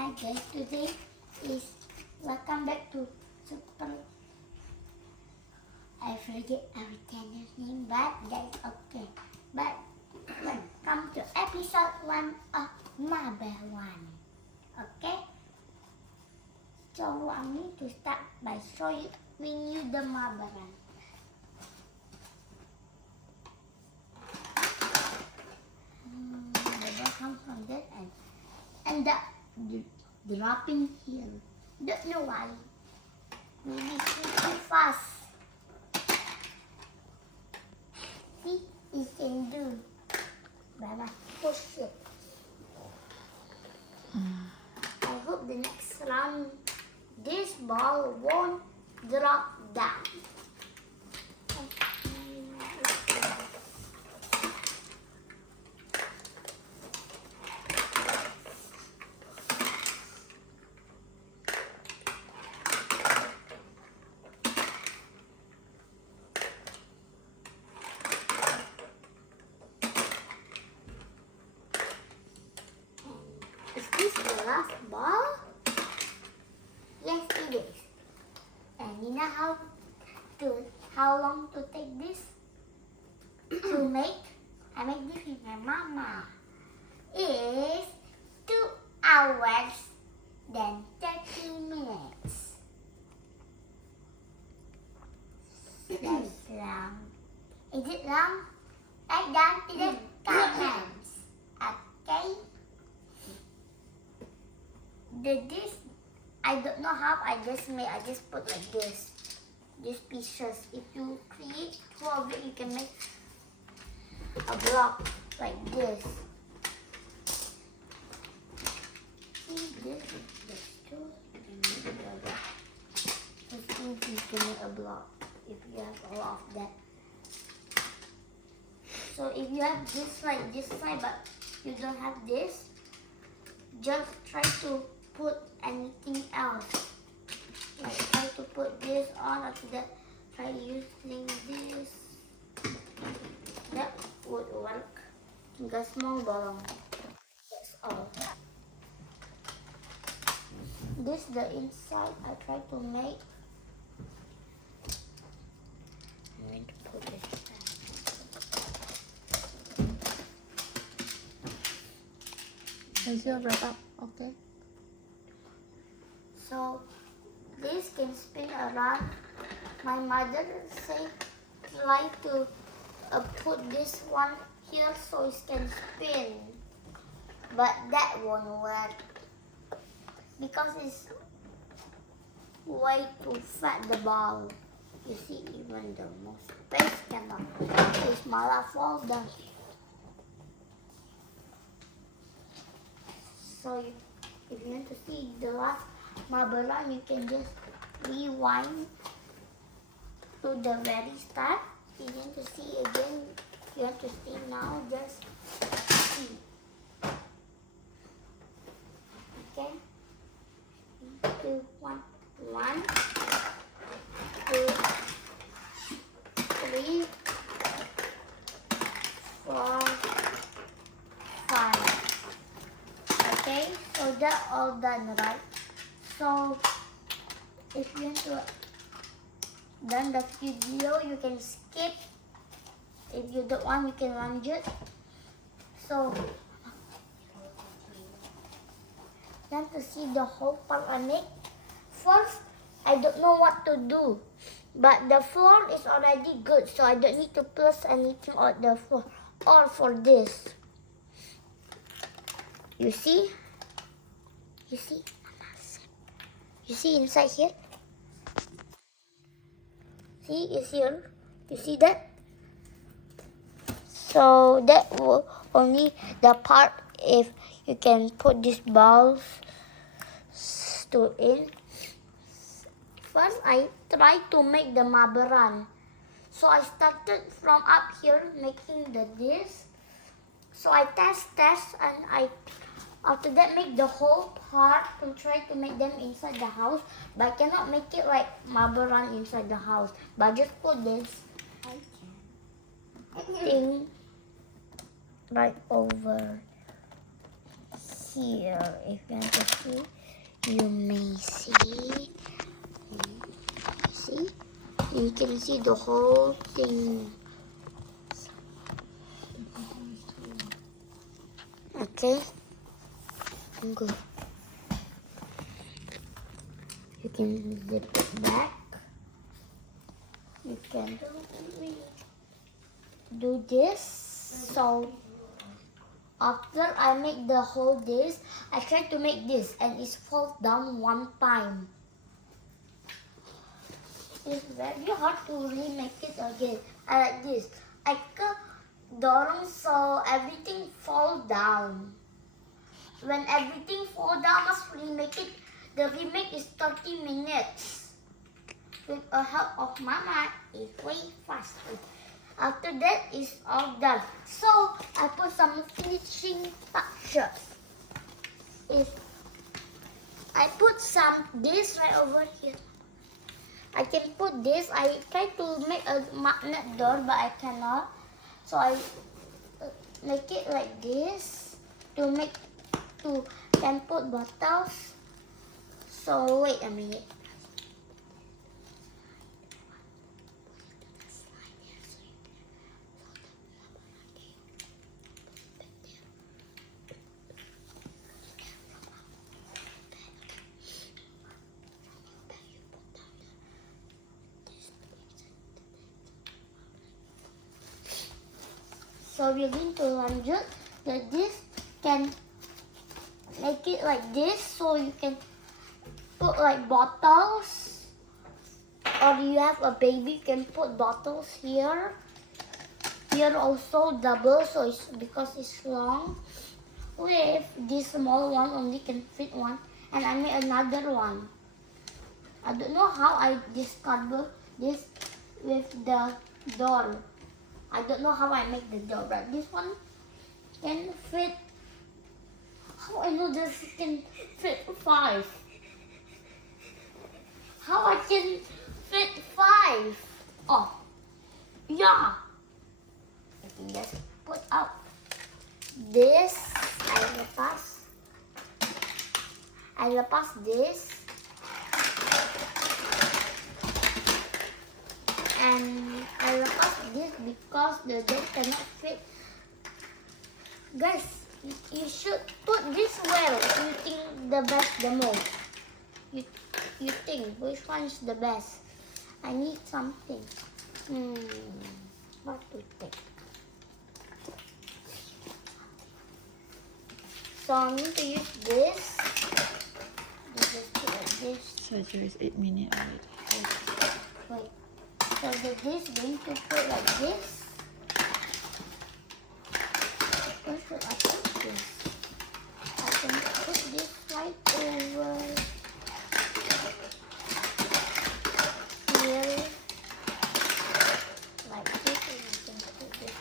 Hi guys, today is welcome back to Super. I forget our channel's name, but that's okay. But welcome to episode 1 of Marble One. Okay? So I need to start by showing you the marble run. The ball comes from that end. And the dropping here. Don't know why. Maybe it's too fast. See, you can do. But I push it. I hope the next round this ball won't drop down. Is this the last ball? Yes, it is. And you know how long to take this to make? I make this with my mama. Is 2 hours then 30 minutes. That's long. Is it long? Write down to the comments. Okay? This I don't know how I just made. I just put like this. These pieces. If you create 2 of it, you can make a block like this. See this is this too. You can make a block. I think you can make a block if you have a lot of that. So if you have this side, but you don't have this, just try to put anything else. Like try to put this on. After that, try using this. That would work. Tinggal small bolong. That's all. This the inside. I try to make. I'm going to put this back. Is your wrap up okay? So this can spin around. My mother said try to put this one here so it can spin, but that won't work because it's way too fat, the ball. You see, even the most space cannot. It's malah fall down. So if you want to see the last marble run, you can just rewind to the very start. If you want to see again, you have to see now, just see. Okay? 2, 1, 1, 2, 3, 4, 5. Okay, so that's all done, right? So if you want to done the video, you can skip. If you don't want, you can lunge it. So you want to see the whole part I make. First, I don't know what to do, but the floor is already good, so I don't need to plus anything on the floor or for this. You see? You see? You see inside here? See, it's here. You see that? So that will only the part if you can put these balls to in. First, I tried to make the marble run. So I started from up here making this. So I test and after that make the whole part and try to make them inside the house, but I cannot make it like marble run inside the house. But I just put this thing right over here. If you want to see, you may see. See? You can see the whole thing. Okay? Good. You can zip it back. You can do this. So after I make the whole this, I try to make this and it falls down one time. It's very hard to remake it again. I like this. I cut dorong so everything fall down. When everything fall down, must remake it. The remake is 30 minutes. With the help of Mama, it's way faster. After that, it's all done. So, I put some finishing touches. If I put some this right over here. I can put this. I try to make a magnet door, but I cannot. So I make it like this to can put bottles. So wait a minute. So we're going to launch that this can make it like this, so you can put like bottles, or you have a baby, you can put bottles here. Here also double, so it's because it's long. With this small one only can fit one, and I made another one. I don't know how I discovered this with the door. I don't know how I make the door, but this one can fit. How I know this can fit 5? How I can fit 5? Oh, yeah. I can just put out this. I lepas this. And I lepas this because the door cannot fit. Guys, you should put this well if you think the best the most. You think which one is the best? I need something. What to take? So I'm going to use this. Just put like this. So there is 8 minutes already. Wait. So this going to put like this. Where should I put this? I can put this right over here. Like this, and you can put this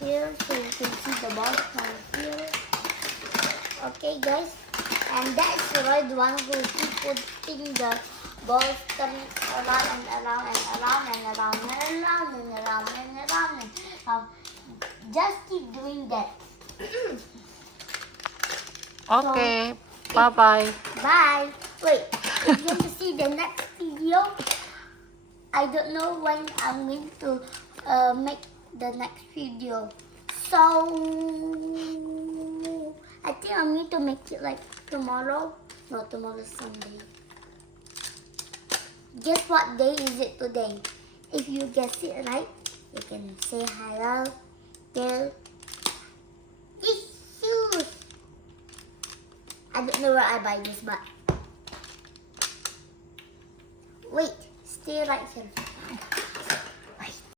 here so you can see the ball from here. Okay guys, and that's the right one who keep putting the balls turning around and around and around and around and around and around and around and around. Just keep doing that. Okay, bye-bye. Bye. Wait, if you want to see the next video, I don't know when I'm going to make the next video. So, I think I'm going to make it like tomorrow. No, tomorrow's Sunday. Guess what day is it today? If you guess it right, you can say hello to these shoes. I don't know where I buy this, but wait, stay right here.